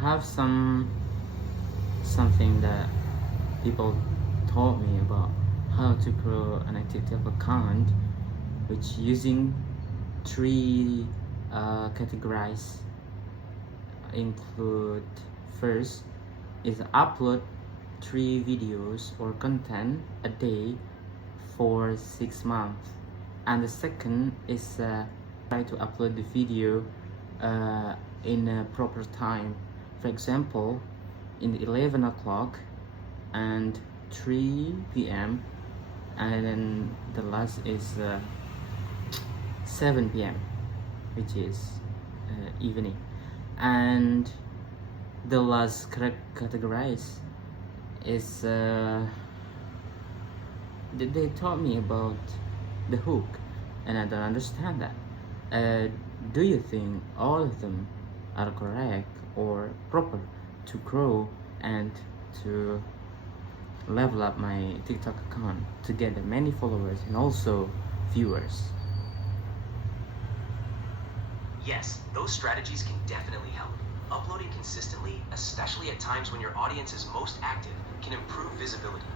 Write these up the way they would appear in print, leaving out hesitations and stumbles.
have something that people told me about how to grow an TikTok account, which using three categories include: first is upload 3 videos or content a day for 6 months, and the second is try to upload the video in a proper time. For example, in 11 o'clock and 3 p.m., and then the last is 7 p.m., which is evening. And the last categories is they taught me about the hook, and I don't understand that. Do you think all of them are correct or proper to grow and to level up my TikTok account to get many followers and also viewers? Yes, those strategies can definitely help. Uploading consistently, especially at times when your audience is most active, can improve visibility.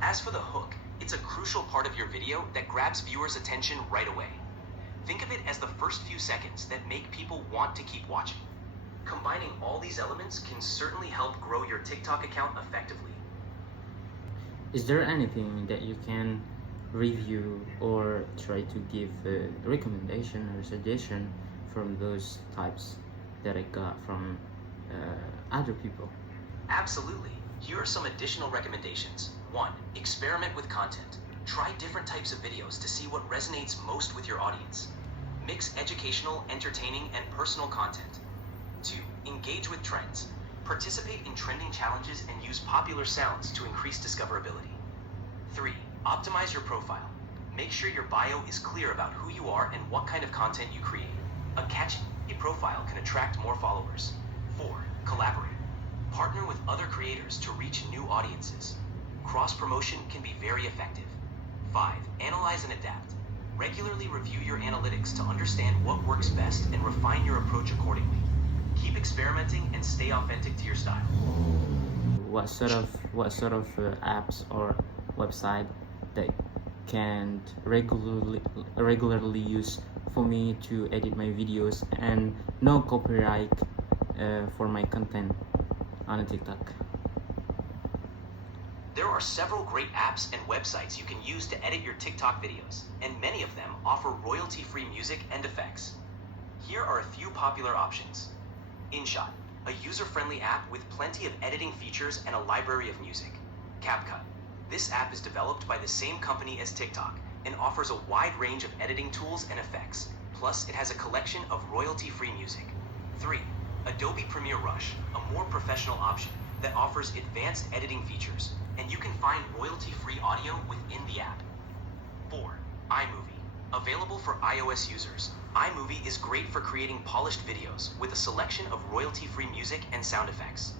As for the hook, it's a crucial part of your video that grabs viewers' attention right away. Think of it as the first few seconds that make people want to keep watching. Combining all these elements can certainly help grow your TikTok account effectively. Is there anything that you can review or try to give a recommendation or suggestion from those types that I got from other people? Absolutely. Here are some additional recommendations. 1. Experiment with content. Try different types of videos to see what resonates most with your audience. Mix educational, entertaining, and personal content. 2. Engage with trends. Participate in trending challenges and use popular sounds to increase discoverability. 3. Optimize your profile. Make sure your bio is clear about who you are and what kind of content you create. A catchy profile can attract more followers. 4. Collaborate. Partner with other creators to reach new audiences. Cross-promotion can be very effective. 5. Analyze and adapt. Regularly review your analytics to understand what works best and refine your approach accordingly. Keep experimenting and stay authentic to your style. What sort of apps or website that can regularly use for me to edit my videos and no copyright for my content on TikTok? There are several great apps and websites you can use to edit your TikTok videos, and many of them offer royalty-free music and effects. Here are a few popular options. InShot, a user-friendly app with plenty of editing features and a library of music. CapCut. This app is developed by the same company as TikTok and offers a wide range of editing tools and effects. Plus, it has a collection of royalty-free music. 3. Adobe Premiere Rush, a more professional option that offers advanced editing features, and you can find royalty-free audio within the app. 4. iMovie. Available for iOS users, iMovie is great for creating polished videos with a selection of royalty-free music and sound effects.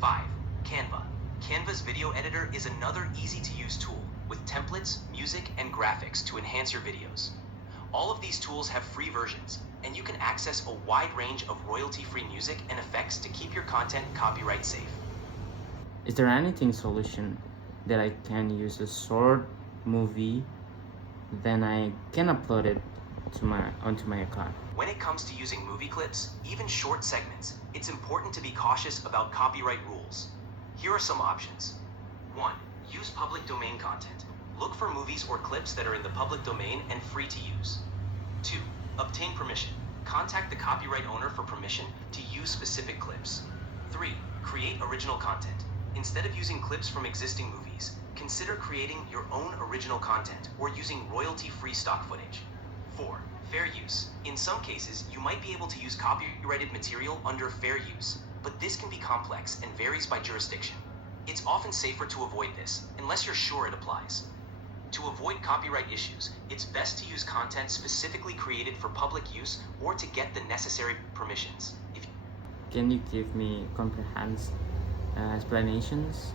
5. Canva. Canva's video editor is another easy-to-use tool with templates, music, and graphics to enhance your videos. All of these tools have free versions, and you can access a wide range of royalty-free music and effects to keep your content copyright safe. Is there anything solution that I can use a short movie, then I can upload it onto my account? When it comes to using movie clips, even short segments, it's important to be cautious about copyright rules. Here are some options. 1. Use public domain content. Look for movies or clips that are in the public domain and free to use. 2. Obtain permission. Contact the copyright owner for permission to use specific clips. 3. Create original content. Instead of using clips from existing movies, consider creating your own original content or using royalty-free stock footage. 4. Fair use. In some cases, you might be able to use copyrighted material under fair use, but this can be complex and varies by jurisdiction. It's often safer to avoid this, unless you're sure it applies. To avoid copyright issues, it's best to use content specifically created for public use or to get the necessary permissions. Can you give me comprehensive explanations?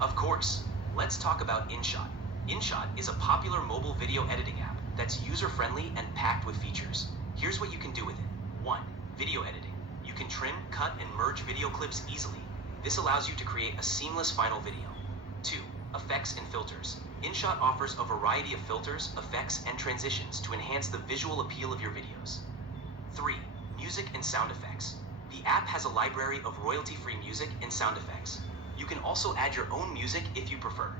Of course. Let's talk about InShot. InShot is a popular mobile video editing app that's user-friendly and packed with features. Here's what you can do with it. 1. Video editing. You can trim, cut, and merge video clips easily. This allows you to create a seamless final video. 2. Effects and filters. InShot offers a variety of filters, effects, and transitions to enhance the visual appeal of your videos. 3. Music and sound effects. The app has a library of royalty-free music and sound effects. You can also add your own music if you prefer.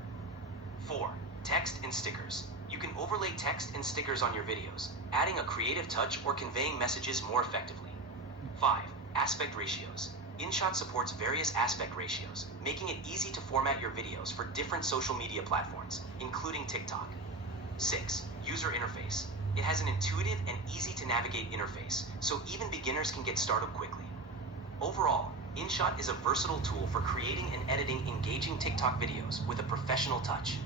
4. Text and stickers. You can overlay text and stickers on your videos, adding a creative touch or conveying messages more effectively. 5. Aspect ratios. InShot supports various aspect ratios, making it easy to format your videos for different social media platforms, including TikTok. 6. User interface. It has an intuitive and easy-to-navigate interface, so even beginners can get started quickly. Overall, InShot is a versatile tool for creating and editing engaging TikTok videos with a professional touch.